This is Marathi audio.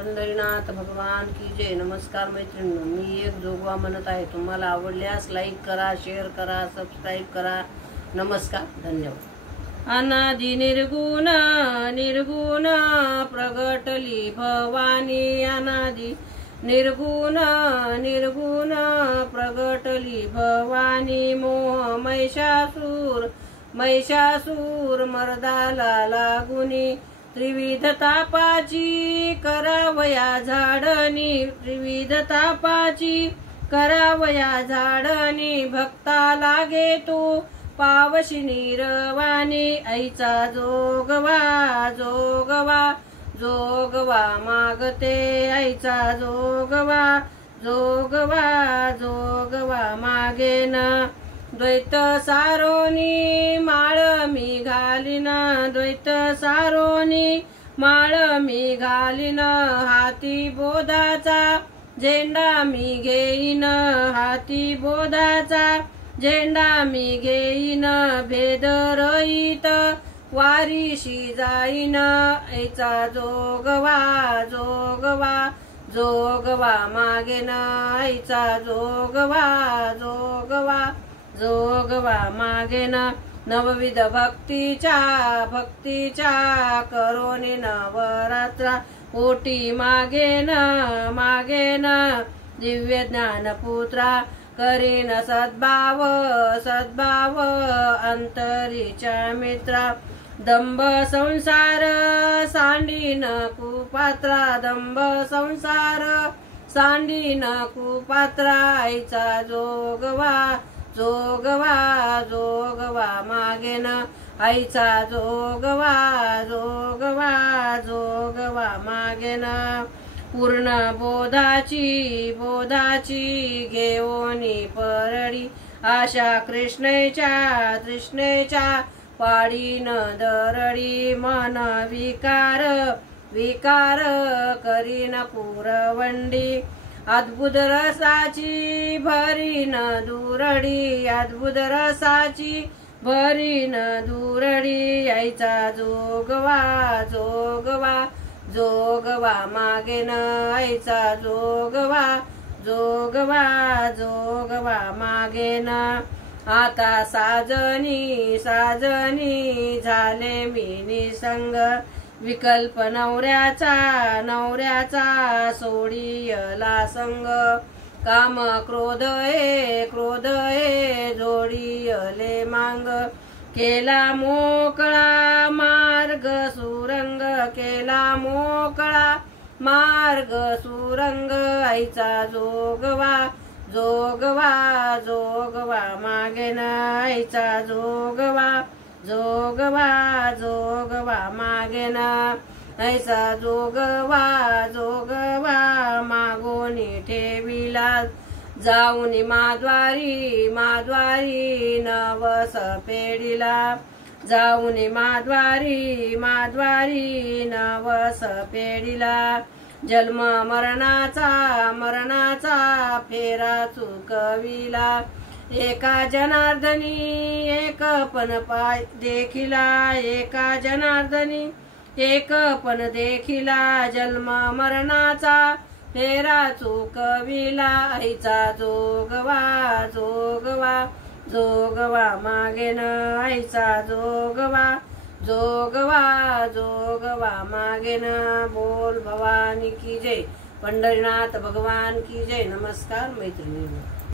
पंढरीनाथ भगवान की जय। नमस्कार मैत्रिणींनो, मी एक जोगवा म्हणत आहे। तुम्हाला आवडल्यास लाईक करा, शेअर करा, सबस्क्राईब करा। नमस्कार, धन्यवाद। अनादि निर्गुण निर्गुण प्रगटली भवानी, अनादि निर्गुण निर्गुण प्रगटली भवानी। मोह महिषासूर मर्दाला लागुनी, त्रिविध तापाची करावया झाडणी, त्रिविध तापाची करावया झाडणी। भक्ता लागे तू पावशी निरवानी, ऐचा जोगवा जोगवा जोगवा मागते, ऐचा जोगवा जोगवा जोगवा मागेन। द्वैत सारोनी माळ मी घालीन, द्वैत सारोनी माळ मी घालीन। हाती बोधाचा झेंडा मी घेईन, हाती बोधाचा झेंडा मी घेईन। भेद रहित वारीशी जाईन, ऐचा जोगवा जोगवा जोगवा मागेन, ऐचा जोगवा जोगवा जोगवा मागेन। नवविध भक्तीच्या करोनी नवरात्रा, ओटी मागेन मागेन। दिव्य ज्ञानपुत्रा करीन सद्भाव सद्भाव, अंतरीच्या मित्रा। दंभ संसार सांडीन कुपात्रा, दंभ संसार सांडीन कुपात्रा। ऐचा जोगवा जोगवा जोगवा मागेन, ऐचा जोगवा जोगवा जोगवा मागेन। पूर्ण बोधाची घेऊनी परडी, आशा तृष्णेच्या पाडीन दरडी। मन विकार करीन पुरवंडी, अद्भुत रसाची भरीन दुरडी, अद्भुत रसाची भरीन दुरडी। ऐचा जोगवा जोगवा जोगवा मागेन, ऐचा जोगवा जोगवा जोगवा मागेन। आता साजनी झाले मी निसंग, विकल्प नवऱ्याचा सोडियला संग। काम क्रोध ए जोडियले मांग, केला मोकळा मार्ग सुरंग, केला मोकळा मार्ग सुरंग। ऐचा जोगवा जोगवा जोगवा मागेन, ऐचा जोगवा जोगवा जोगवा मागेन। ऐसा जोगवा जोगवा मागोनी ठेविला, जाऊनी माद्वारी नवस पेढीला, जाऊनी माद्वारी नवस पेढीला। जन्म मरणाचा फेरा चुकविला, एका जनार्दनी एक पण पाय देखिला, एका जनार्दनी एक पण देखिला। जन्म मरणाचा फेरा चुकविला, ऐचा जोगवा जोगवा जोगवा मागेन, ऐचा जोगवा जोगवा जोगवा मागेन। बोल भवानी की जय, पंढरीनाथ भगवान की जय। नमस्कार मैत्रिणींनो।